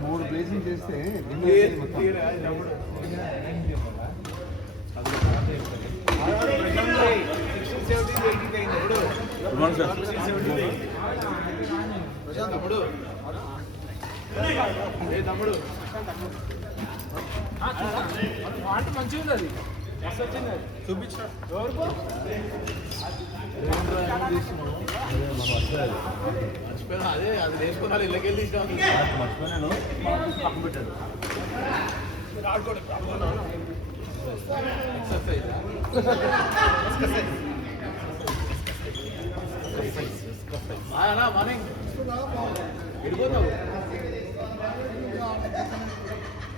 మూడు ప్లేసింగ్ చేస్తే తమ్ముడు మంచిగా ఉంది అది చూపించిన అదే అది నేర్చుకున్నారు ఇళ్ళకెళ్ళి మర్చిపోయినాను పక్కన పెట్టాడు మార్నింగ్ వెళ్ళిపోతావు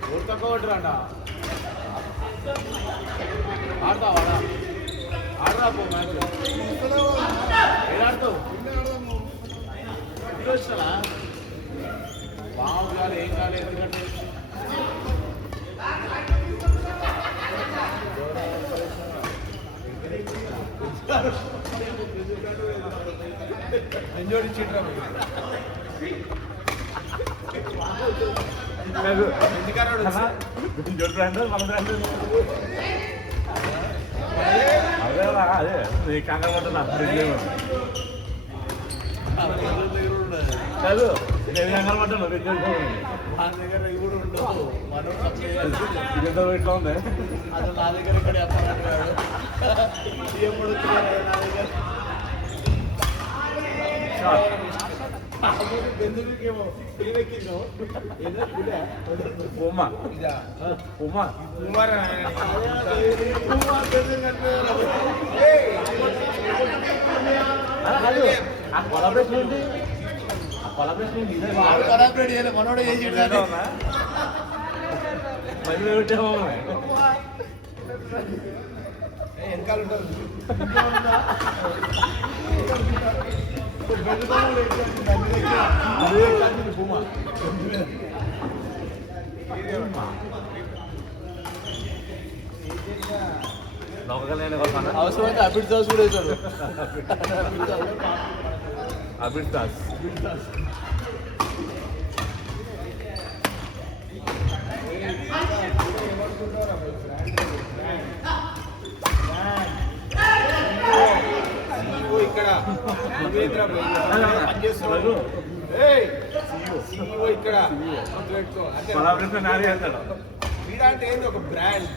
ఓటు తక్కువ కొట్టరాంట ఆడతావాడా ఆడరా పో మ్యాచ్లో ఏడాడుతావు ఇప్పుడు వచ్చినా బాగు కాదు ఏం కాదు ఎందుకంటే ఎంజాయ్ ఇచ్చిండ్రా అదే కంగారు పడుతున్నా కాదు నేను కంగారు పడ్డాను మా దగ్గర కూడా ఉండవు ఇదంతా ఇట్లా ఉంది అసలు నా దగ్గర ఇక్కడ చెప్పాలంటున్నాడు ఎప్పుడు నా దగ్గర బెందుకేమో ఏమెక్కిందో ఉమా ఉమా కొలాబరేషన్ ఏంటి కొలాబరేషన్ మనోడే చేసి మళ్ళీ పెట్టామో వెనకాల ఉంటారు అవసరమైతే అబిడ్ దాస్ కూడా వేశాడు అబిడ్ దాస్ ఇక్కడ ఇక్కడ క్రీడా అంటే ఏంది ఒక బ్రాండ్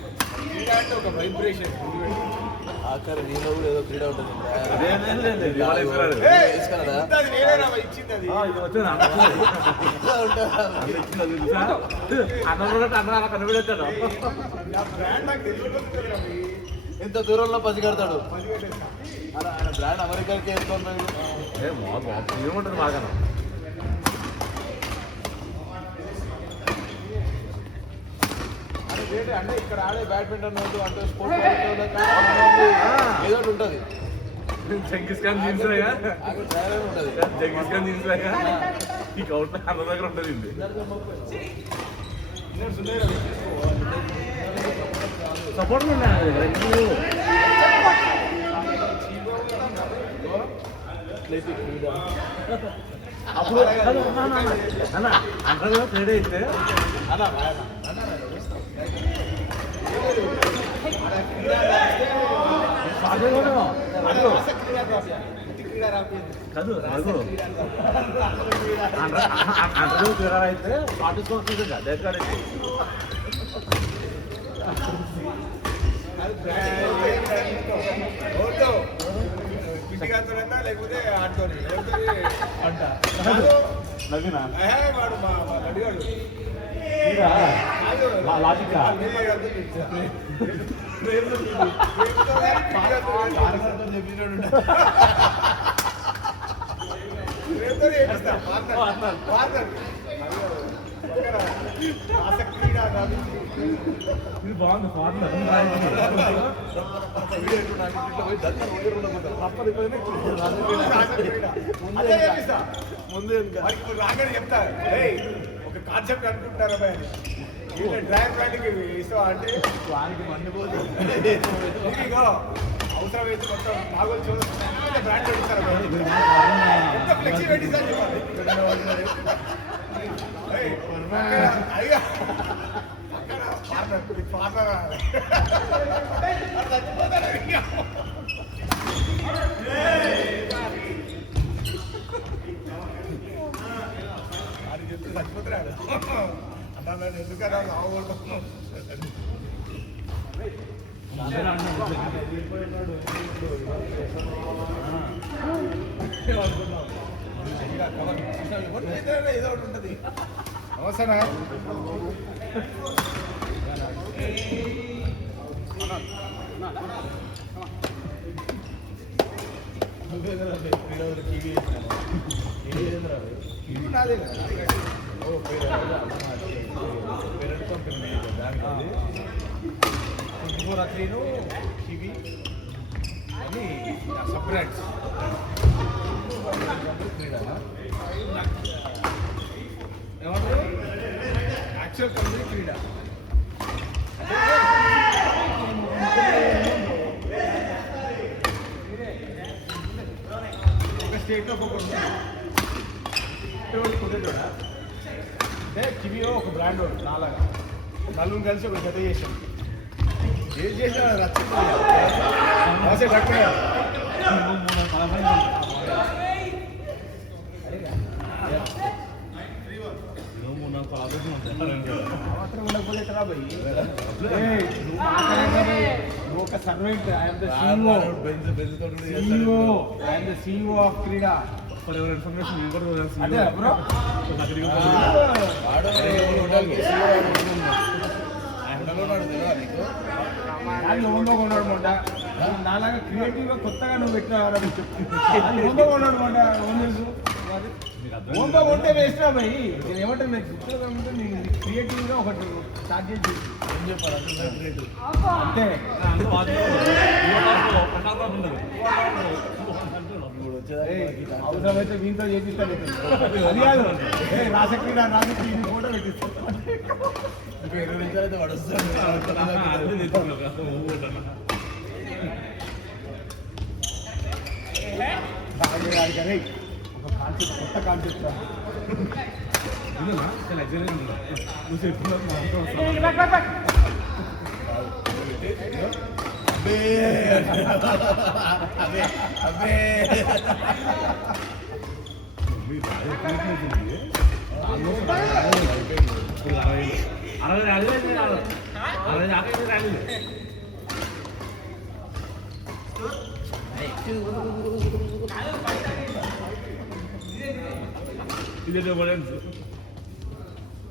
క్రీడా అంటే ఒక వైబ్రేషన్ ఆఖరి నీలో కూడా ఏదో క్రీడా ఉంటుంది ఎంత దూరంలో పసిగడతాడు ఆయన బ్రాండ్ అమెరికాకి వేస్తున్నాడు ఏముంటుంది బాగా అంటే ఇక్కడ ఆడే బ్యాడ్మింటన్ అంటే స్పోర్ట్స్ ఏదో ఉంటుంది జంగిస్ ఖాన్ జీన్స్ ఉంటుంది జంగిస్ ఖాన్ జీన్స్ ఈ కౌంట్ అందరి దగ్గర ఉంటుంది సపోర్ట్ అప్పుడు అన్న అంటారు ట్రేడ్ అయితే కాదు రఘు అందరూ క్రీడా అయితే పాటించుకోవచ్చు దగ్గర లేకపోతే ఆడుతోని అంట నవీనా వాడు మా గడిగాడు లాజిక్ ఇది బాగుంది ఫార్మర్ ముందు రాగానే చెప్తా ఒక కాన్సెప్ట్ అనుకుంటారా భయ డ్రైవర్ ప్యాంట్కి ఇస్తావా అంటే వానికి మండిపోతుంది అవసరమైతే మొత్తం బాగోలు చూడాలి బ్రాండ్ అడుగుతారా పెట్టిస్తాను చెప్పాలి. అయ్యా అది చెప్తే చచ్చిపోతున్నాడు అన్నా నేను ఎందుకన్నా లావుకుంటున్నాను. ఏదో ఒకటి ఉంటుంది. అవసరం నాదే కదా పేరెంట్ కంపెనీ దానికి రాత్రిను కివి అని సపరేట్స్ ఏమంటారు యాక్చువల్ కంపెనీ క్రీడ ఒక స్టేట్లో ఒక్కొక్కటి కుదరడా అంటే కివియో ఒక బ్రాండ్ వాడు నాలాగా నలుగురు కలిసి ఒక జత చేసాం. ఏం చేసినా రచ్చే డాక్టర్ మాత్రం ఉండకపోతే ఎట్లా భయ్? నువ్వు ఒక servant. I'm the CEO of క్రీడా. అదే బ్రో ఓన్గా కొన్నాడు మొంట. నాలాగా క్రియేటివ్గా కొత్తగా నువ్వు పెట్టినావు ఓన్గా కొన్నాడు మొంట. ఓన్ తెలుసు ఓన్గా కొంటే వేస్ట్ భయ్. నేను ఏమంటాను మీకు గుర్తుగా ఉంటే నేను క్రియేటివ్గా ఒకటి స్టార్ట్ చేసి ఏం చెప్పారు అంతే. అవసరమైతే వీంతో చేపిస్తాను. అది కాదు రాసక్రీడ ఫోటో పెట్టిస్తాను. ఇంకా 20 నిమిషాలు అయితే పడుస్తాను. ఒక కాన్సెప్ట్ కొత్త కాన్సెప్ట్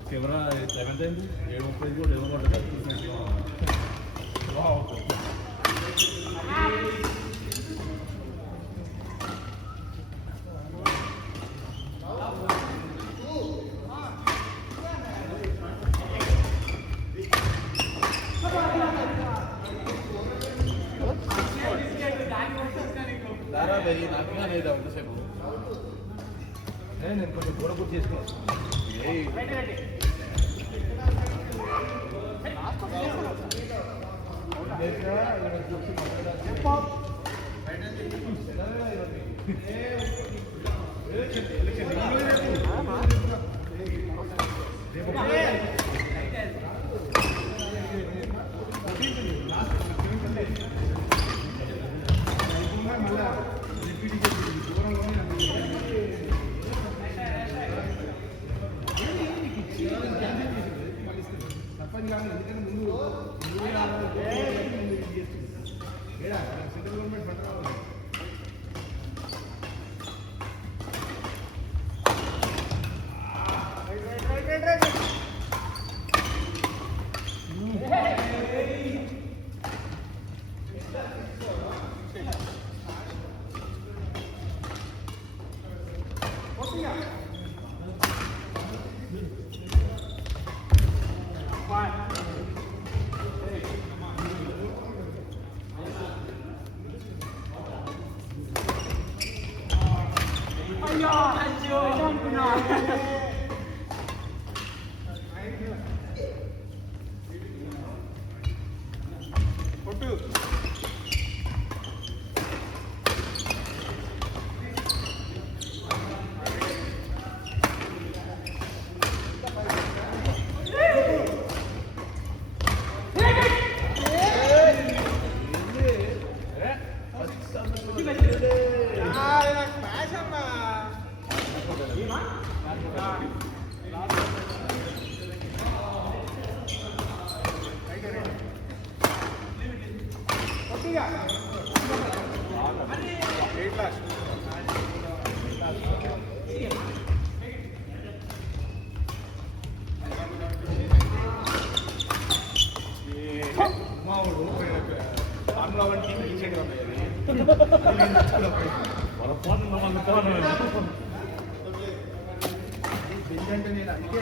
కెమెరా 7 అయింది 7:30 కూడా ఏమో నేను కొంచెం గోడ పూర్తి చేసుకున్నాను. స్మాష్ అమ్మా కొద్దిగా ఫార్ములా 1 టీం గెలిచేది అంటే నేను అందుకే